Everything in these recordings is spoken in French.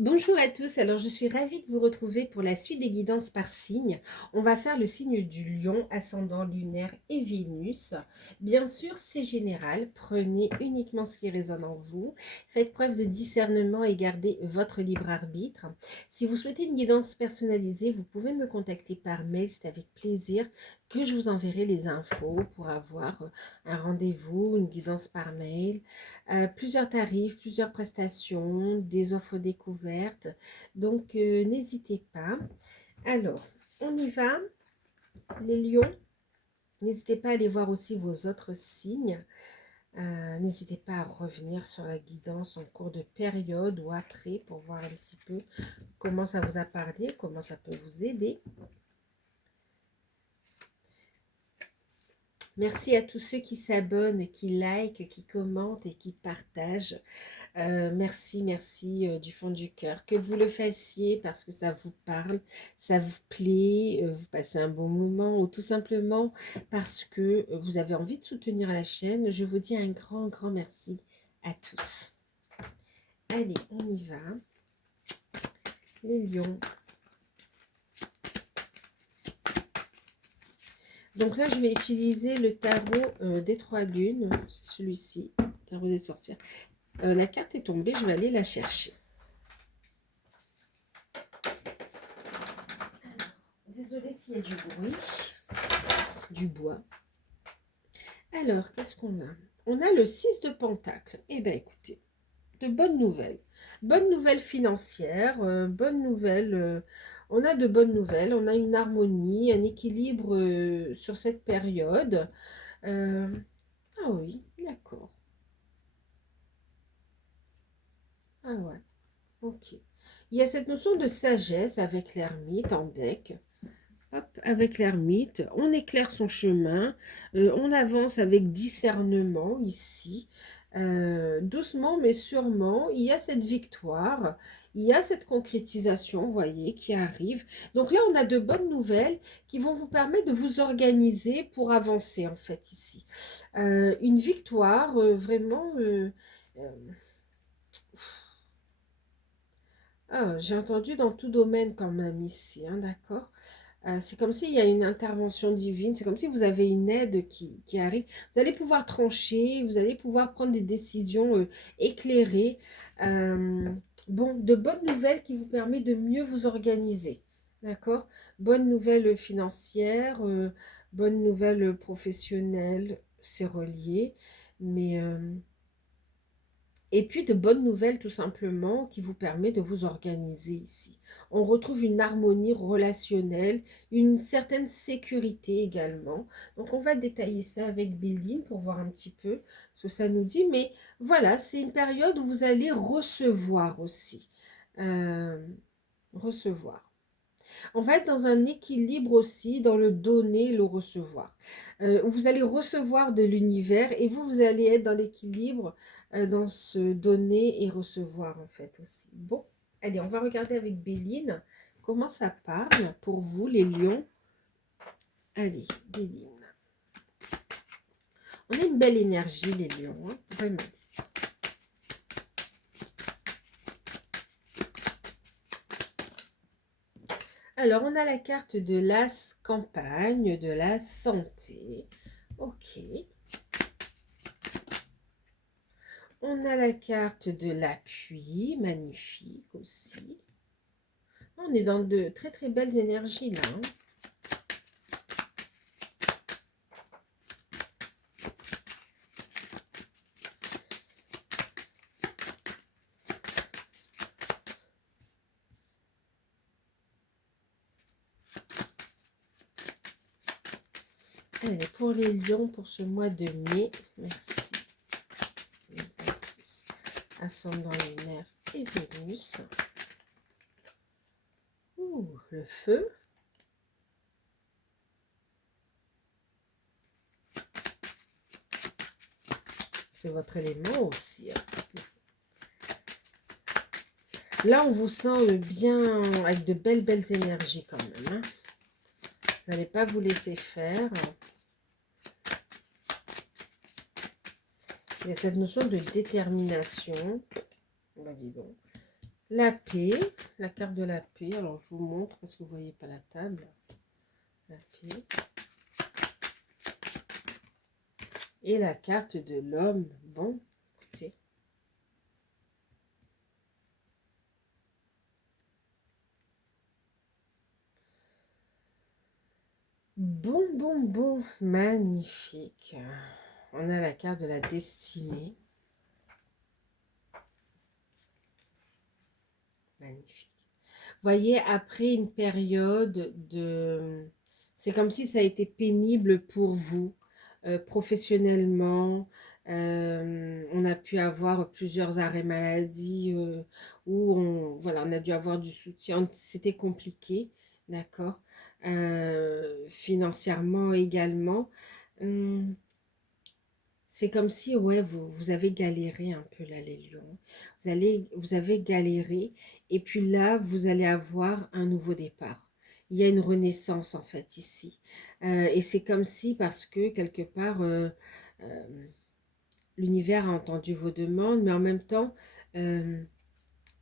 Bonjour à tous, alors je suis ravie de vous retrouver pour la suite des guidances par signe. On va faire le signe du lion, ascendant lunaire et Vénus. Bien sûr, c'est général, prenez uniquement ce qui résonne en vous. Faites preuve de discernement et gardez votre libre arbitre. Si vous souhaitez une guidance personnalisée, vous pouvez me contacter par mail, c'est avec plaisir que je vous enverrai les infos pour avoir un rendez-vous, une guidance par mail. Plusieurs tarifs, plusieurs prestations, des offres découvertes. Donc, n'hésitez pas. Alors, on y va. Les lions, n'hésitez pas à aller voir aussi vos autres signes. N'hésitez pas à revenir sur la guidance en cours de période ou après pour voir un petit peu comment ça vous a parlé, comment ça peut vous aider. Merci à tous ceux qui s'abonnent, qui likent, qui commentent et qui partagent. Merci, merci du fond du cœur. Que vous le fassiez parce que ça vous parle, ça vous plaît, vous passez un bon moment ou tout simplement parce que vous avez envie de soutenir la chaîne. Je vous dis un grand, grand merci à tous. Allez, on y va. Les lions. Donc là, je vais utiliser le tarot des trois lunes. C'est celui-ci, tarot des sorcières. La carte est tombée, je vais aller la chercher. Désolée s'il y a du bruit. C'est du bois. Alors, qu'est-ce qu'on a? On a le 6 de Pentacle. Eh bien, écoutez, de bonnes nouvelles. Bonnes nouvelles financières, bonnes nouvelles. On a de bonnes nouvelles, on a une harmonie, un équilibre sur cette période. Euh, ah oui, d'accord. Ah ouais, ok. Il y a cette notion de sagesse avec l'ermite en deck. Hop, avec l'ermite, on éclaire son chemin, on avance avec discernement ici, doucement mais sûrement, il y a cette victoire, il y a cette concrétisation, vous voyez, qui arrive. Donc là, on a de bonnes nouvelles qui vont vous permettre de vous organiser pour avancer, en fait, ici. Une victoire, vraiment... euh, j'ai entendu dans tout domaine quand même ici, hein, d'accord? C'est comme s'il y a une intervention divine, c'est comme si vous avez une aide qui arrive. Vous allez pouvoir trancher, vous allez pouvoir prendre des décisions éclairées. Euh, bon, de bonnes nouvelles qui vous permettent de mieux vous organiser. D'accord? Bonnes nouvelles financières, bonnes nouvelles professionnelles, c'est relié. Mais et puis de bonnes nouvelles tout simplement qui vous permet de vous organiser ici. On retrouve une harmonie relationnelle, une certaine sécurité également. Donc on va détailler ça avec Béline pour voir un petit peu ce que ça nous dit. Mais voilà, c'est une période où vous allez recevoir aussi. Euh, recevoir. On va être dans un équilibre aussi dans le donner, le recevoir. Vous allez recevoir de l'univers et vous allez être dans l'équilibre dans ce donner et recevoir en fait aussi. Bon, allez, on va regarder avec Béline comment ça parle pour vous les lions. Allez, Béline. On a une belle énergie les lions, hein, vraiment. Alors, on a la carte de l'as campagne, de la santé. Ok. On a la carte de l'appui, magnifique aussi. On est dans de très très belles énergies là, hein. Allez, pour les lions, pour ce mois de mai, merci. 26. Ascendant lunaire et Vénus. Ouh, le feu. C'est votre élément aussi, hein. Là, on vous sent bien, avec de belles, belles énergies quand même, hein. Vous n'allez pas vous laisser faire. Il y a cette notion de détermination. On va dire donc. La paix, la carte de la paix. Alors, je vous montre parce que vous ne voyez pas la table. La paix. Et la carte de l'homme. Bon, écoutez. Bon. Magnifique. On a la carte de la destinée. Magnifique. Voyez, après une période de... C'est comme si ça a été pénible pour vous, professionnellement. On a pu avoir plusieurs arrêts maladie où voilà, on a dû avoir du soutien. C'était compliqué, d'accord. Financièrement également. Hum, c'est comme si, ouais, vous avez galéré un peu là, les lions. Vous avez galéré, et puis là, vous allez avoir un nouveau départ. Il y a une renaissance, en fait, ici. Et c'est comme si, parce que, quelque part, euh, l'univers a entendu vos demandes, mais en même temps, euh,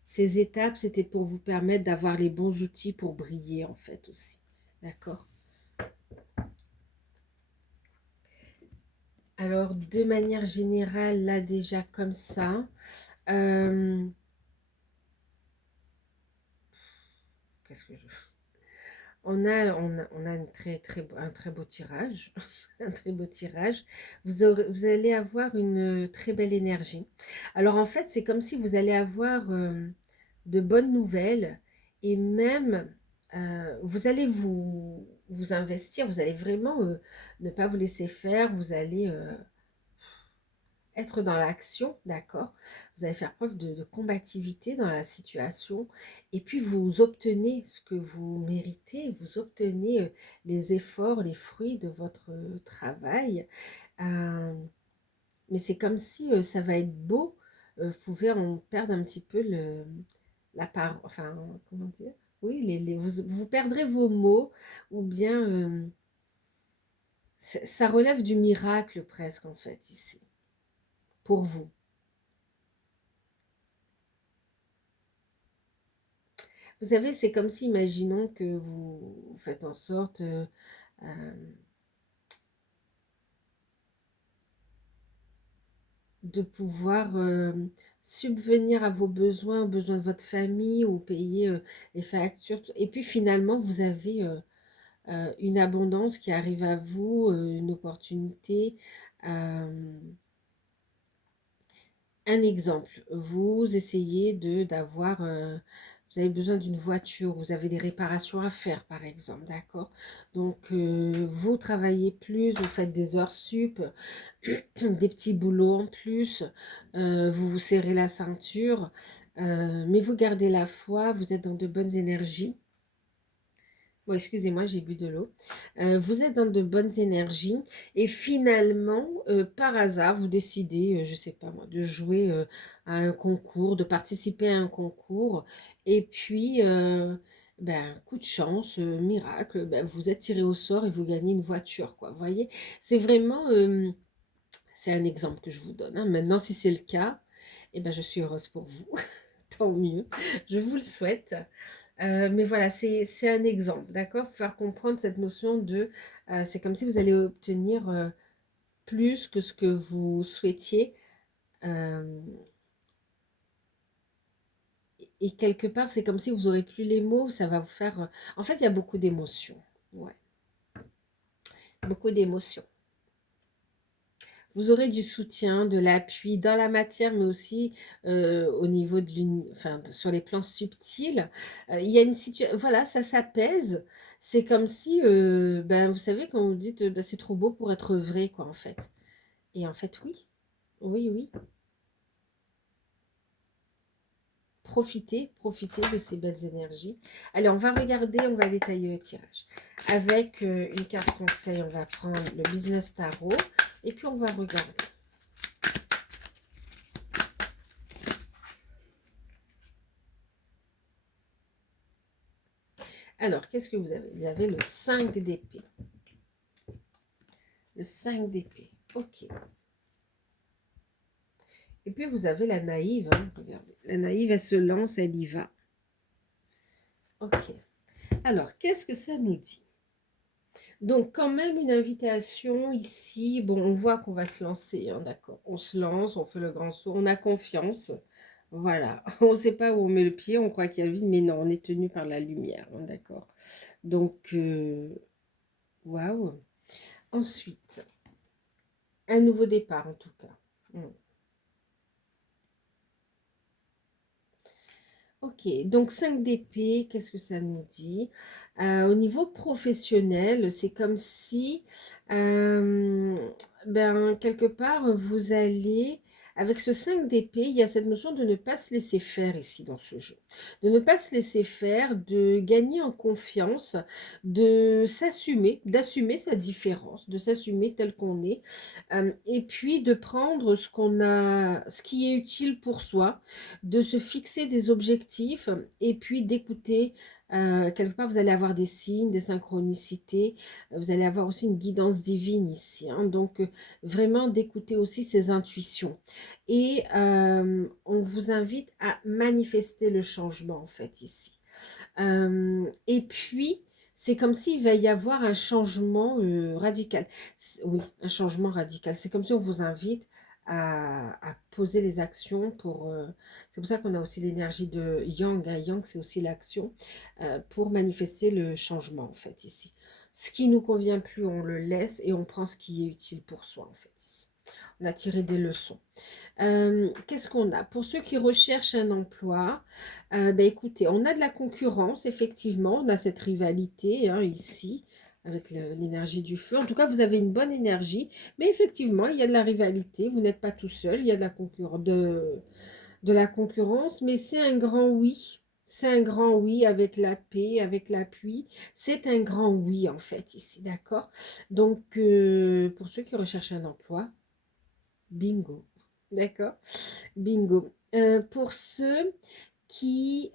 ces étapes, c'était pour vous permettre d'avoir les bons outils pour briller, en fait, aussi. D'accord? Alors, de manière générale, là, déjà, comme ça... euh, qu'est-ce que je... On a une un très beau tirage, un très beau tirage. Vous allez avoir une très belle énergie. Alors en fait, c'est comme si vous allez avoir de bonnes nouvelles et même vous allez vous investir, vous allez vraiment ne pas vous laisser faire, vous allez être dans l'action, d'accord? Vous allez faire preuve de combativité dans la situation et puis vous obtenez ce que vous méritez, vous obtenez les efforts, les fruits de votre travail. Euh, mais c'est comme si ça va être beau, vous pouvez en perdre un petit peu la part, enfin, comment dire? Oui, vous perdrez vos mots ou bien ça relève du miracle presque en fait ici, pour vous. Vous savez, c'est comme si, imaginons que vous faites en sorte euh, de pouvoir subvenir à vos besoins, aux besoins de votre famille ou payer les factures. Et puis finalement, vous avez une abondance qui arrive à vous, une opportunité. euh, Un exemple, vous essayez d'avoir, vous avez besoin d'une voiture, vous avez des réparations à faire par exemple, d'accord? Donc vous travaillez plus, vous faites des heures sup, des petits boulots en plus, vous vous serrez la ceinture, mais vous gardez la foi, vous êtes dans de bonnes énergies. Bon, excusez-moi, j'ai bu de l'eau. Vous êtes dans de bonnes énergies et finalement, par hasard, vous décidez, je ne sais pas moi, de jouer à un concours, de participer à un concours. Et puis, ben, coup de chance, miracle, ben, vous êtes tiré au sort et vous gagnez une voiture, quoi. Vous voyez, c'est vraiment, c'est un exemple que je vous donne, hein. Maintenant, si c'est le cas, eh ben, je suis heureuse pour vous. Tant mieux, je vous le souhaite. Mais voilà, c'est un exemple, d'accord? Pour faire comprendre cette notion de, c'est comme si vous allez obtenir plus que ce que vous souhaitiez. euh, et quelque part, c'est comme si vous n'aurez plus les mots, ça va vous faire... En fait, il y a beaucoup d'émotions. Ouais, beaucoup d'émotions. Vous aurez du soutien, de l'appui dans la matière, mais aussi au niveau de enfin, sur les plans subtils. Il y a une situation, voilà, ça s'apaise. C'est comme si, ben, vous savez, quand vous dites, ben, c'est trop beau pour être vrai, quoi, en fait. Et en fait, oui, oui. Profitez de ces belles énergies. Allez, on va regarder, on va détailler le tirage. Avec une carte conseil, on va prendre le Business Tarot. Et puis, on va regarder. Alors, qu'est-ce que vous avez? Vous avez le 5 d'épée. Le 5 d'épée. Ok. Et puis vous avez la naïve, hein, regardez. La naïve, elle se lance, elle y va. Ok. Alors, qu'est-ce que ça nous dit? Donc, quand même une invitation ici. Bon, on voit qu'on va se lancer, hein, d'accord. On se lance, on fait le grand saut, on a confiance. Voilà. On ne sait pas où on met le pied, on croit qu'il y a le vide, mais non, on est tenu par la lumière, hein, d'accord. Donc, waouh. Ensuite, un nouveau départ en tout cas. Mm. Ok, donc 5 d'épée, qu'est-ce que ça nous dit? Au niveau professionnel, c'est comme si, euh, ben, quelque part, vous allez, avec ce 5 d'épée, il y a cette notion de ne pas se laisser faire ici dans ce jeu. De ne pas se laisser faire, de gagner en confiance, de s'assumer, d'assumer sa différence, de s'assumer tel qu'on est, et puis de prendre ce qu'on a, ce qui est utile pour soi, de se fixer des objectifs et puis d'écouter. Quelque part, vous allez avoir des signes, des synchronicités, vous allez avoir aussi une guidance divine ici, hein. Donc, vraiment d'écouter aussi ses intuitions. Et on vous invite à manifester le changement, en fait, ici. Et puis, c'est comme s'il va y avoir un changement radical. Oui, un changement radical. C'est comme si on vous invite à poser les actions pour... c'est pour ça qu'on a aussi l'énergie de Yang, hein. Yang, c'est aussi l'action pour manifester le changement, en fait, ici. Ce qui nous convient plus, on le laisse et on prend ce qui est utile pour soi, en fait, ici. On a tiré des leçons. Qu'est-ce qu'on a? Pour ceux qui recherchent un emploi, ben écoutez, on a de la concurrence, effectivement, on a cette rivalité, hein, ici, avec l'énergie du feu. En tout cas, vous avez une bonne énergie, mais effectivement, il y a de la rivalité, vous n'êtes pas tout seul, il y a de la concurrence, mais c'est un grand oui. C'est un grand oui avec la paix, avec l'appui. C'est un grand oui, en fait, ici, d'accord? Donc, pour ceux qui recherchent un emploi, bingo. D'accord? Bingo. Pour ceux qui...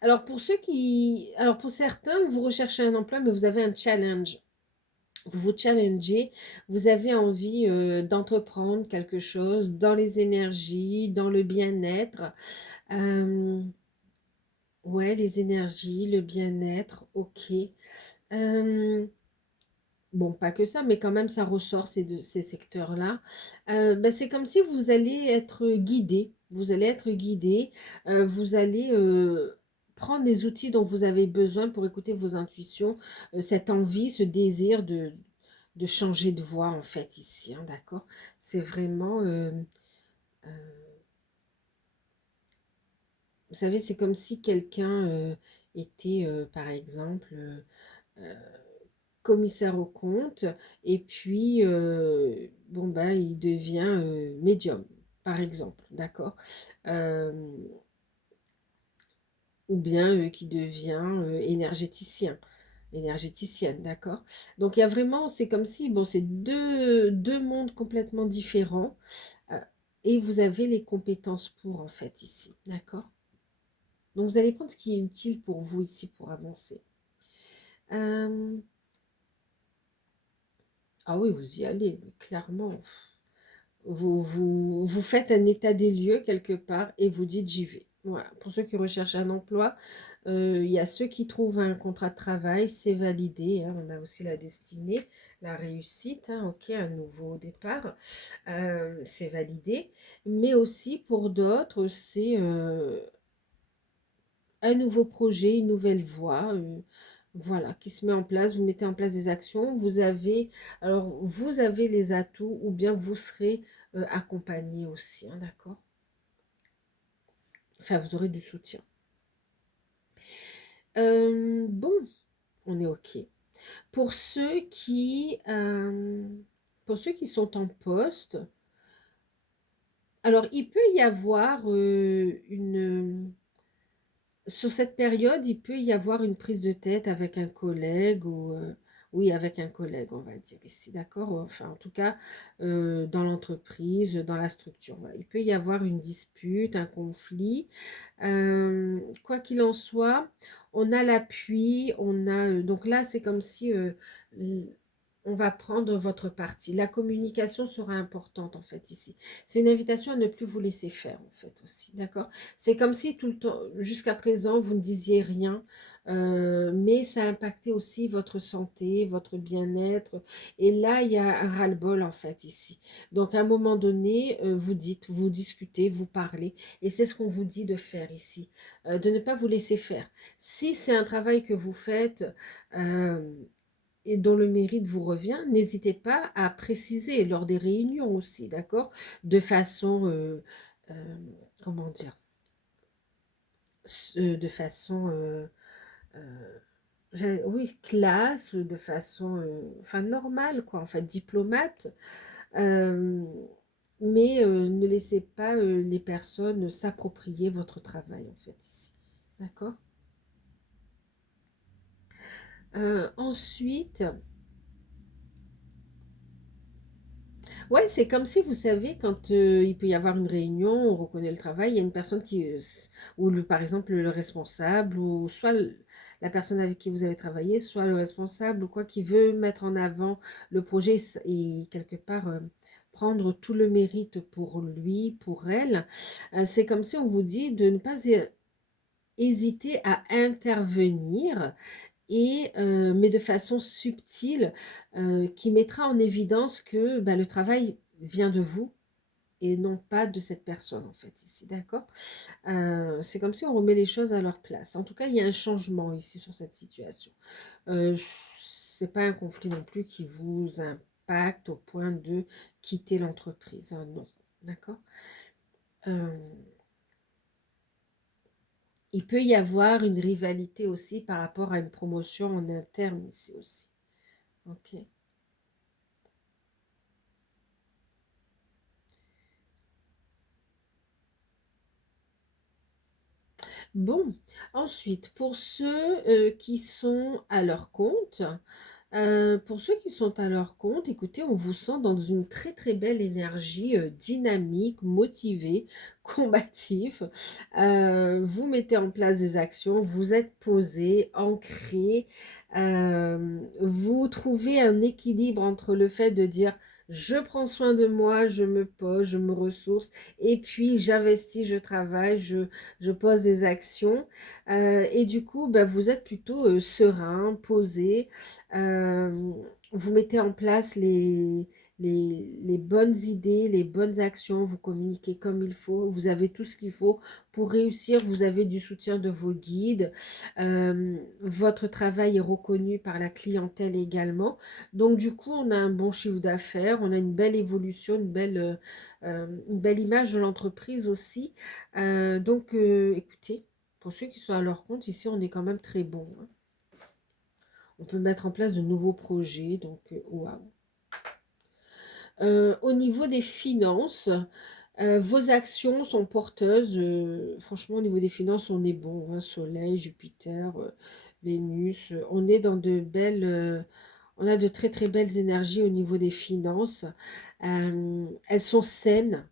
alors, pour ceux qui... Alors, pour certains, vous recherchez un emploi, mais vous avez un challenge. Vous vous challengez, vous avez envie d'entreprendre quelque chose dans les énergies, dans le bien-être. Euh, ouais, les énergies, le bien-être, ok. Euh, Bon, pas que ça, mais quand même, ça ressort ces secteurs-là. Ben, c'est comme si vous allez être guidé. Vous allez être guidé. Vous allez prendre les outils dont vous avez besoin pour écouter vos intuitions, cette envie, ce désir de changer de voie, en fait, ici, hein, d'accord? C'est vraiment... euh, vous savez, c'est comme si quelqu'un était, par exemple... euh, commissaire aux comptes et puis bon ben il devient médium par exemple, d'accord. Euh, ou bien qui devient énergéticienne, d'accord. Donc il y a vraiment, c'est comme si bon, c'est deux mondes complètement différents, euh, et vous avez les compétences pour, en fait, ici, d'accord. Donc vous allez prendre ce qui est utile pour vous ici pour avancer. Euh, ah oui, vous y allez, mais clairement. Vous faites un état des lieux quelque part et vous dites j'y vais. Voilà. Pour ceux qui recherchent un emploi, il y a ceux qui trouvent un contrat de travail, c'est validé, hein. On a aussi la destinée, la réussite, hein, ok, un nouveau départ, c'est validé. Mais aussi pour d'autres, c'est un nouveau projet, une nouvelle voie, voilà, qui se met en place. Vous mettez en place des actions. Alors, vous avez les atouts ou bien vous serez accompagné aussi, hein, d'accord? Enfin, vous aurez du soutien. Bon, on est OK. Pour ceux qui, euh, pour ceux qui sont en poste, alors il peut y avoir sur cette période, il peut y avoir une prise de tête avec un collègue ou oui, avec un collègue, on va dire ici, d'accord? Enfin, en tout cas, dans l'entreprise, dans la structure. Voilà. Il peut y avoir une dispute, un conflit. Quoi qu'il en soit, on a l'appui, on a donc là, c'est comme si on va prendre votre parti. La communication sera importante en fait ici. C'est une invitation à ne plus vous laisser faire en fait aussi, d'accord? C'est comme si tout le temps, jusqu'à présent, vous ne disiez rien, mais ça a impacté aussi votre santé, votre bien-être. Et là, il y a un ras-le-bol en fait ici. Donc à un moment donné, vous dites, vous discutez, vous parlez, et c'est ce qu'on vous dit de faire ici, de ne pas vous laisser faire. Si c'est un travail que vous faites, euh, et dont le mérite vous revient, n'hésitez pas à préciser lors des réunions aussi, d'accord? De façon, euh, comment dire, de façon, oui, classe, de façon, enfin normale, quoi, en fait, diplomate. Euh, mais ne laissez pas les personnes s'approprier votre travail, en fait, ici. D'accord? Ensuite, ouais, c'est comme si, vous savez, quand il peut y avoir une réunion, on reconnaît le travail, il y a une personne qui, ou par exemple le responsable, ou soit la personne avec qui vous avez travaillé, soit le responsable, ou quoi, qui veut mettre en avant le projet et quelque part prendre tout le mérite pour lui, pour elle. C'est comme si on vous dit de ne pas hésiter à intervenir et mais de façon subtile, qui mettra en évidence que bah, le travail vient de vous et non pas de cette personne en fait ici, d'accord? C'est comme si on remet les choses à leur place. En tout cas, il y a un changement ici sur cette situation. Euh, c'est pas un conflit non plus qui vous impacte au point de quitter l'entreprise, hein, non, d'accord? Euh, il peut y avoir une rivalité aussi par rapport à une promotion en interne ici aussi. Ok. Bon, ensuite, pour ceux qui sont à leur compte, pour ceux qui sont à leur compte, écoutez, on vous sent dans une très très belle énergie dynamique, motivée, combative. Vous mettez en place des actions, vous êtes posé, ancré. Vous trouvez un équilibre entre le fait de dire je prends soin de moi, je me pose, je me ressource, et puis j'investis, je travaille, je pose des actions. Et du coup, bah, vous êtes plutôt serein, posé. Euh, vous mettez en place les bonnes idées, les bonnes actions, vous communiquez comme il faut, vous avez tout ce qu'il faut pour réussir, vous avez du soutien de vos guides, votre travail est reconnu par la clientèle également. Donc du coup, on a un bon chiffre d'affaires, on a une belle évolution, une belle image de l'entreprise aussi. Donc écoutez, pour ceux qui sont à leur compte, ici, on est quand même très bon, hein. On peut mettre en place de nouveaux projets, donc waouh. Au niveau des finances, vos actions sont porteuses. Franchement, au niveau des finances, on est bon, hein. Soleil, Jupiter, Vénus, on est dans de belles, on a de très très belles énergies au niveau des finances. Elles sont saines,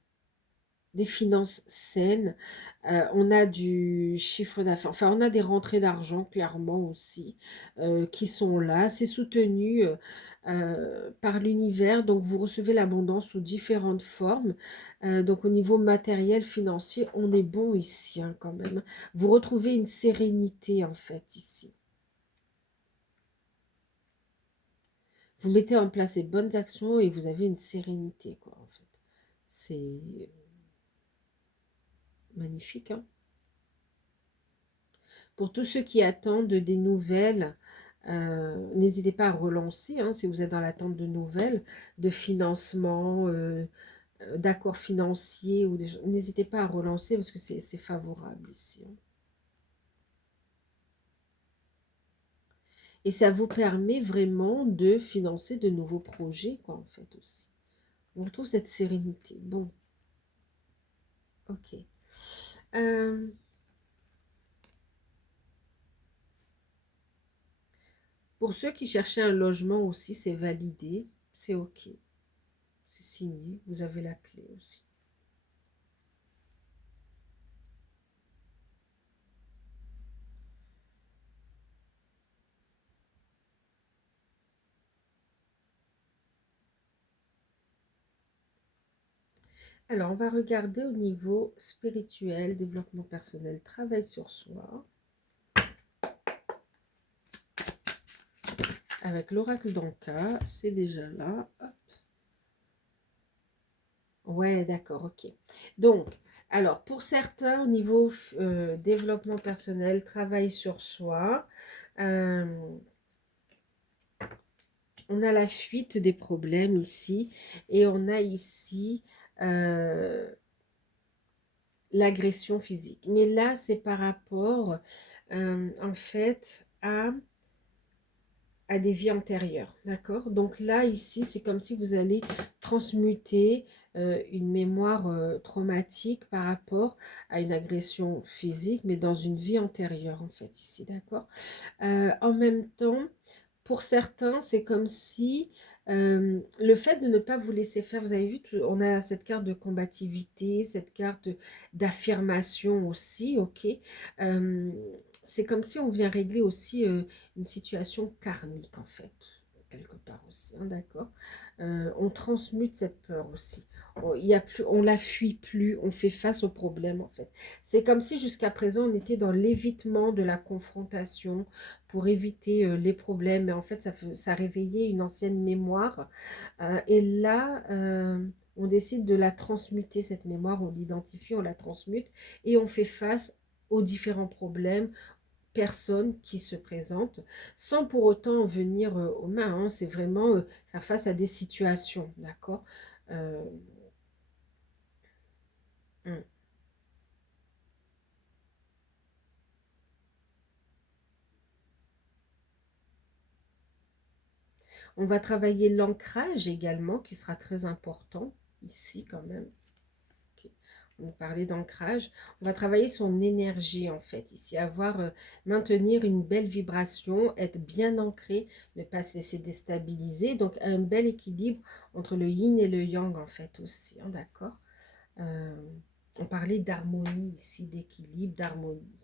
des finances saines. On a du chiffre d'affaires, enfin on a des rentrées d'argent clairement aussi qui sont là. C'est soutenu par l'univers, donc vous recevez l'abondance sous différentes formes. Donc au niveau matériel, financier, on est bon ici, hein, quand même. Vous retrouvez une sérénité en fait ici. Vous mettez en place les bonnes actions et vous avez une sérénité, quoi, en fait. C'est magnifique, hein. Pour tous ceux qui attendent des nouvelles, n'hésitez pas à relancer, hein, si vous êtes dans l'attente de nouvelles, de financement, d'accords financiers, n'hésitez pas à relancer parce que c'est favorable ici, hein. Et ça vous permet vraiment de financer de nouveaux projets, quoi, en fait, aussi. On retrouve cette sérénité. Bon, ok. Euh, pour ceux qui cherchaient un logement aussi, c'est validé, c'est ok. C'est signé, vous avez la clé aussi. Alors, on va regarder au niveau spirituel, développement personnel, travail sur soi, avec l'oracle d'Anka, c'est déjà là. Hop. Ouais, d'accord, ok. Donc, alors, pour certains, au niveau développement personnel, travail sur soi, euh, on a la fuite des problèmes ici, et on a ici euh, l'agression physique. Mais là, c'est par rapport, en fait, à des vies antérieures, d'accord? Donc là, ici, c'est comme si vous allez transmuter une mémoire traumatique par rapport à une agression physique, mais dans une vie antérieure, en fait, ici, d'accord? En même temps, pour certains, c'est comme si le fait de ne pas vous laisser faire, vous avez vu, on a cette carte de combativité, cette carte d'affirmation aussi, ok. Euh, c'est comme si on vient régler aussi une situation karmique en fait, quelque part aussi, hein, d'accord. On transmute cette peur aussi. Il y a plus, on la fuit plus, on fait face au problème en fait. C'est comme si jusqu'à présent on était dans l'évitement de la confrontation pour éviter les problèmes, mais en fait ça réveillait une ancienne mémoire. Et là, on décide de la transmuter, cette mémoire, on l'identifie, on la transmute et on fait face aux différents problèmes, personnes qui se présentent, sans pour autant venir aux mains, hein. C'est vraiment faire face à des situations, d'accord. Euh, hum. On va travailler l'ancrage également, qui sera très important ici quand même. Ok. On va parler d'ancrage. On va travailler son énergie en fait ici, avoir, maintenir une belle vibration, être bien ancré, ne pas se laisser déstabiliser. Donc un bel équilibre entre le yin et le yang en fait aussi, hein, d'accord. Euh, on parlait d'harmonie ici, d'équilibre, d'harmonie.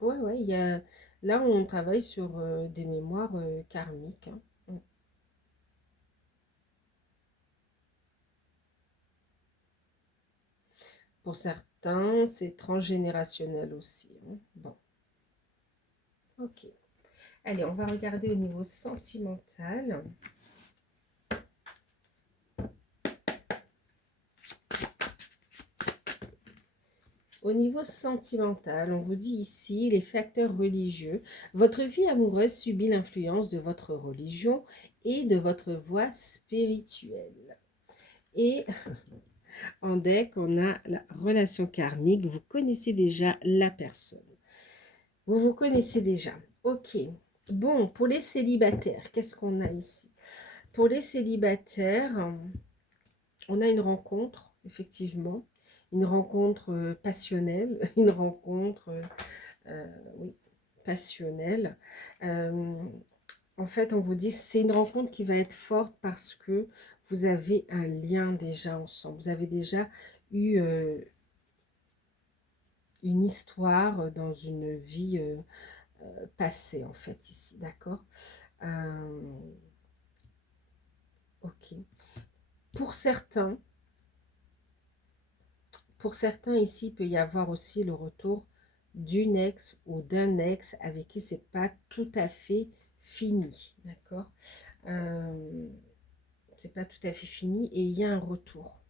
Ouais, ouais, là on travaille sur des mémoires karmiques, hein. Mm. Pour certains, c'est transgénérationnel aussi, hein. Bon, ok. Allez, on va regarder au niveau sentimental. Au niveau sentimental, on vous dit ici les facteurs religieux. Votre vie amoureuse subit l'influence de votre religion et de votre voie spirituelle. Et en deck, on a la relation karmique. Vous connaissez déjà la personne. Vous vous connaissez déjà. Ok. Bon, pour les célibataires, qu'est-ce qu'on a ici? Pour les célibataires, on a une rencontre, effectivement. Une rencontre passionnelle, une rencontre oui, passionnelle. Euh, En fait, on vous dit c'est une rencontre qui va être forte parce que vous avez un lien déjà ensemble. Vous avez déjà eu une histoire dans une vie passée, en fait, ici, d'accord. Euh, ok. Pour certains, pour certains ici, il peut y avoir aussi le retour d'une ex ou d'un ex avec qui c'est pas tout à fait fini, d'accord. Euh, c'est pas tout à fait fini et il y a un retour.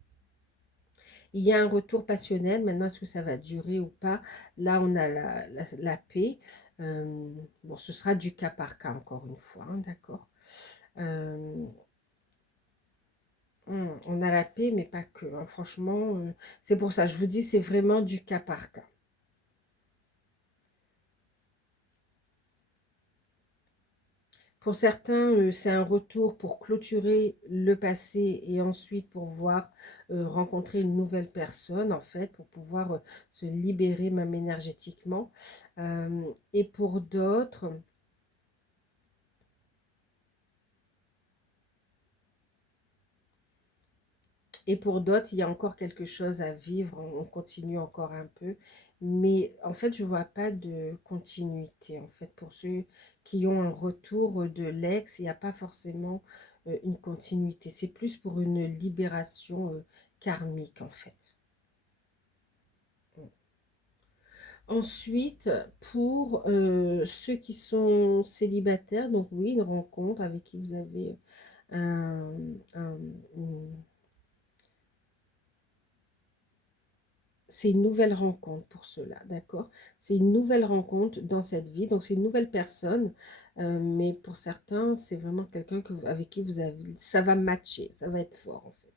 Il y a un retour passionnel. Maintenant, est-ce que ça va durer ou pas? Là, on a la paix. Bon, ce sera du cas par cas, encore une fois, hein, d'accord. Euh, on a la paix, mais pas que, hein. Franchement, c'est pour ça, je vous dis, c'est vraiment du cas par cas. Pour certains, c'est un retour pour clôturer le passé et ensuite pour pouvoir rencontrer une nouvelle personne, en fait, pour pouvoir se libérer même énergétiquement. Et pour d'autres, Et pour d'autres, il y a encore quelque chose à vivre, on continue encore un peu. Mais en fait, je vois pas de continuité. En fait, pour ceux qui ont un retour de l'ex, il n'y a pas forcément une continuité. C'est plus pour une libération karmique, en fait. Ensuite, pour ceux qui sont célibataires, donc oui, une rencontre avec qui vous avez un, un- une- c'est une nouvelle rencontre pour cela, d'accord? C'est une nouvelle rencontre dans cette vie, donc c'est une nouvelle personne, mais pour certains, c'est vraiment quelqu'un avec qui vous avez, ça va matcher, ça va être fort en fait,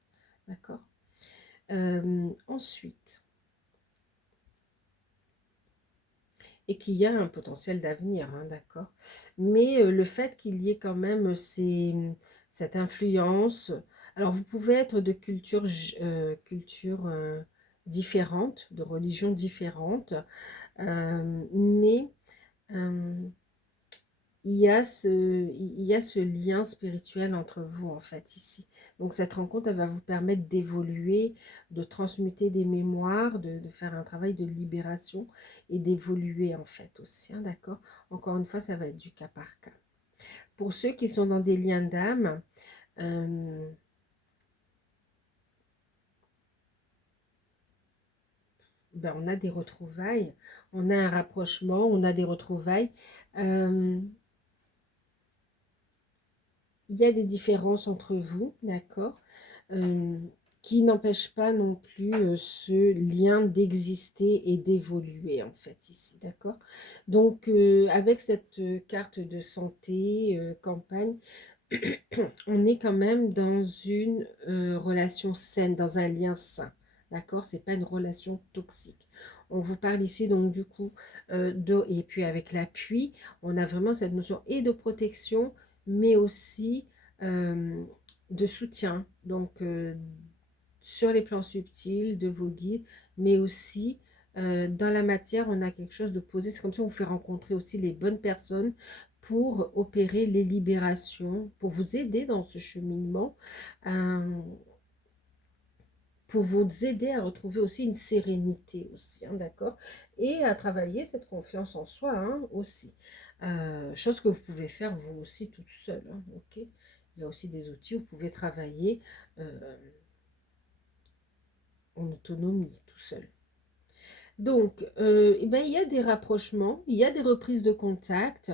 d'accord? Ensuite, et qu'il y a un potentiel d'avenir, hein, d'accord? Mais le fait qu'il y ait quand même cette influence, alors vous pouvez être de culture différentes, de religions différentes, mais euh, il y a ce lien spirituel entre vous, en fait, ici. Donc, cette rencontre, elle va vous permettre d'évoluer, de transmuter des mémoires, de faire un travail de libération et d'évoluer, en fait, aussi, hein, d'accord? Encore une fois, ça va être du cas par cas. Pour ceux qui sont dans des liens d'âme, euh, ben, on a des retrouvailles, on a un rapprochement, on a des retrouvailles. Euh, il y a des différences entre vous, d'accord, euh, qui n'empêchent pas non plus ce lien d'exister et d'évoluer, en fait, ici, d'accord. Donc, avec cette carte de santé, campagne, on est quand même dans une relation saine, dans un lien sain, d'accord. C'est pas une relation toxique. On vous parle ici, donc, du coup, et puis avec l'appui, on a vraiment cette notion et de protection, mais aussi euh, de soutien, donc sur les plans subtils de vos guides, mais aussi dans la matière, on a quelque chose de posé. C'est comme ça on vous fait rencontrer aussi les bonnes personnes pour opérer les libérations, pour vous aider dans ce cheminement, euh, pour vous aider à retrouver aussi une sérénité aussi, hein, d'accord? Et à travailler cette confiance en soi, hein, aussi. Chose que vous pouvez faire vous aussi toute seule, hein, ok? Il y a aussi des outils où vous pouvez travailler en autonomie, tout seul. Donc, eh ben, il y a des rapprochements, il y a des reprises de contact.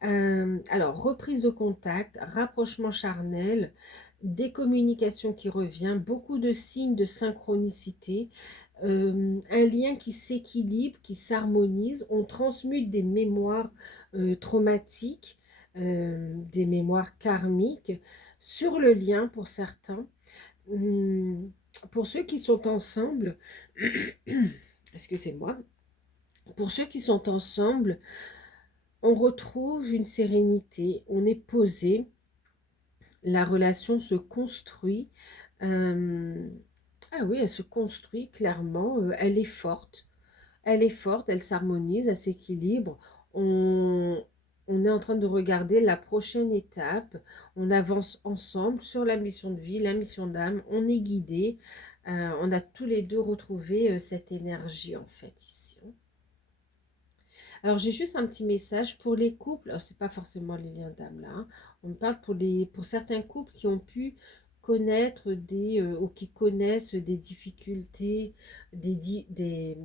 Alors, reprise de contact, rapprochement charnel, des communications qui revient, beaucoup de signes de synchronicité, un lien qui s'équilibre, qui s'harmonise. On transmute des mémoires traumatiques, des mémoires karmiques sur le lien pour certains. Hum, pour ceux qui sont ensemble, excusez-moi, pour ceux qui sont ensemble, on retrouve une sérénité, on est posé, la relation se construit. Euh, ah oui, elle se construit clairement, elle est forte, elle s'harmonise, elle s'équilibre. On, on est en train de regarder la prochaine étape, on avance ensemble sur la mission de vie, la mission d'âme, on est guidé. On a tous les deux retrouvé cette énergie en fait ici, hein. Alors, j'ai juste un petit message pour les couples. Alors, c'est pas forcément les liens d'âme là, hein. On me parle pour certains couples qui ont pu connaître ou qui connaissent des difficultés, des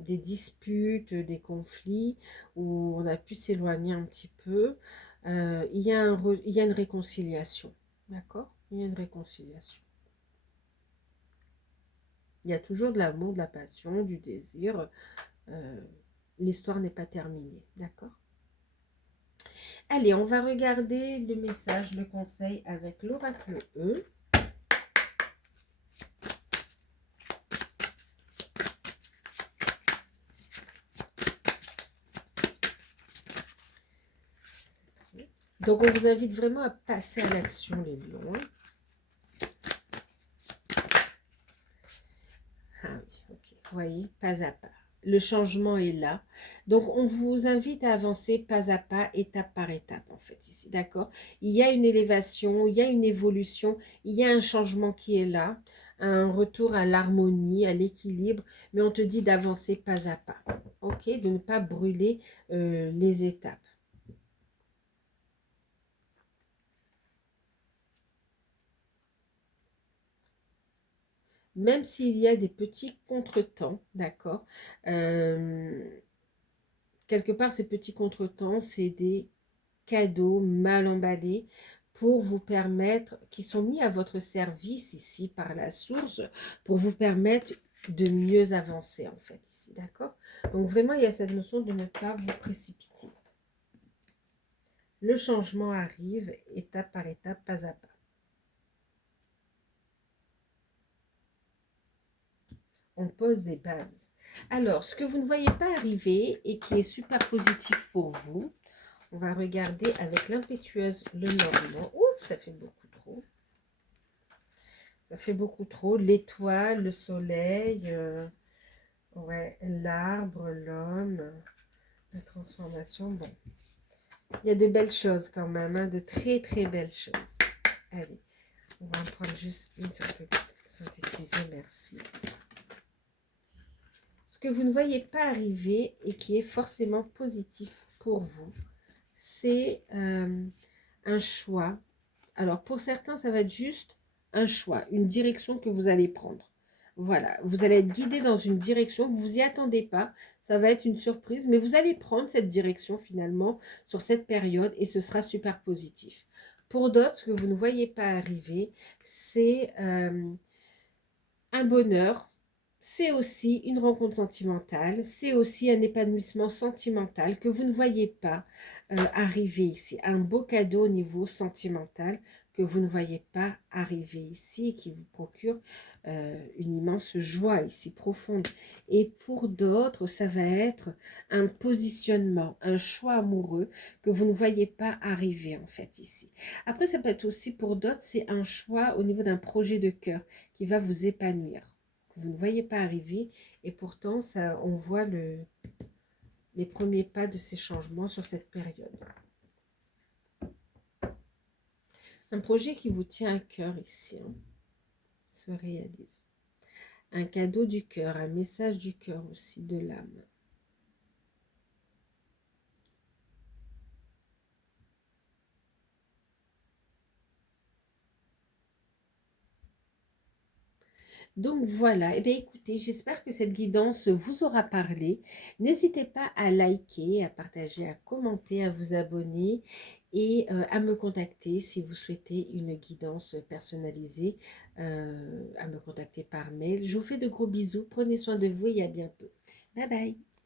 disputes, des conflits, où on a pu s'éloigner un petit peu. Il y a une réconciliation. D'accord? Il y a une réconciliation. Il y a toujours de l'amour, de la passion, du désir. Euh, L'histoire n'est pas terminée. D'accord? Allez, on va regarder le message, le conseil avec l'oracle E. Donc, on vous invite vraiment à passer à l'action, les lions. Ah oui, ok. Vous voyez, pas à pas. Le changement est là. Donc, on vous invite à avancer pas à pas, étape par étape, en fait, ici. D'accord? Il y a une élévation, il y a une évolution, il y a un changement qui est là. un retour à l'harmonie, à l'équilibre, mais on te dit d'avancer pas à pas, ok? De ne pas brûler les étapes. Même s'il y a des petits contretemps, d'accord? Euh, Quelque part, ces petits contretemps, c'est des cadeaux mal emballés pour vous permettre, qui sont mis à votre service ici par la source, pour vous permettre de mieux avancer en fait ici, d'accord? Donc vraiment, il y a cette notion de ne pas vous précipiter. Le changement arrive étape par étape, pas à pas. On pose des bases. Alors, ce que vous ne voyez pas arriver et qui est super positif pour vous, on va regarder avec l'impétueuse le normand. Ouh, ça fait beaucoup trop. Ça fait beaucoup trop. L'étoile, le soleil, ouais, l'arbre, l'homme, la transformation. Bon, il y a de belles choses quand même, hein, de très très belles choses. Allez, on va en prendre juste une si on peut synthétiser, merci. Ce que vous ne voyez pas arriver et qui est forcément positif pour vous, c'est un choix. Alors pour certains, ça va être juste un choix, une direction que vous allez prendre. Voilà, vous allez être guidé dans une direction, vous n'y attendez pas, ça va être une surprise, mais vous allez prendre cette direction finalement sur cette période et ce sera super positif. Pour d'autres, ce que vous ne voyez pas arriver, c'est un bonheur, c'est aussi une rencontre sentimentale, c'est aussi un épanouissement sentimental que vous ne voyez pas arriver ici. Un beau cadeau au niveau sentimental que vous ne voyez pas arriver ici et qui vous procure une immense joie ici profonde. Et pour d'autres, ça va être un positionnement, un choix amoureux que vous ne voyez pas arriver en fait ici. Après, ça peut être aussi pour d'autres, c'est un choix au niveau d'un projet de cœur qui va vous épanouir, que vous ne voyez pas arriver, et pourtant ça, on voit les premiers pas de ces changements sur cette période. Un projet qui vous tient à cœur ici, hein, se réalise. Un cadeau du cœur, un message du cœur aussi, de l'âme. Donc voilà, et bien écoutez, j'espère que cette guidance vous aura parlé. N'hésitez pas à liker, à partager, à commenter, à vous abonner et à me contacter si vous souhaitez une guidance personnalisée, à me contacter par mail. Je vous fais de gros bisous, prenez soin de vous et à bientôt. Bye bye.